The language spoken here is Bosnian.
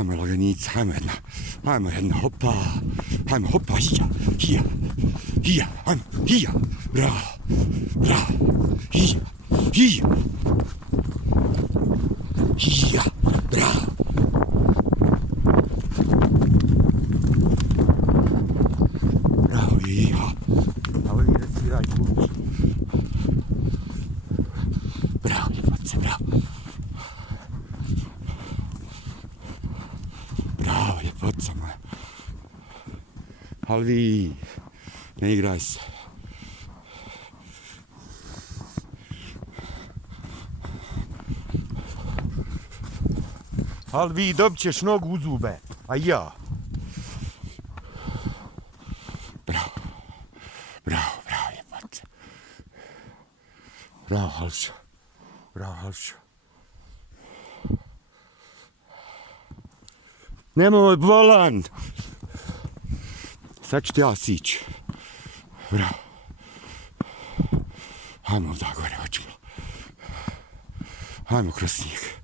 Hajmo laganica, hajmo jedna, hoppa, hija, hajmo, hija, bravo, hija, bravo. Bravo, hija, a oni ne sviraj kuć. Bravo, ljepoce, bravo. Bravo, ljepoca moja. Ali vi, ne igraj se. Ali vi, dobit ćeš nogu u zube, a ja. Bravo, ljepoce. Bravo, Halša. Nemoj volan! Sad ću ti ja sići. Bravo. Hajmo ovdje gore, hoćemo. Hajmo kroz snijeg.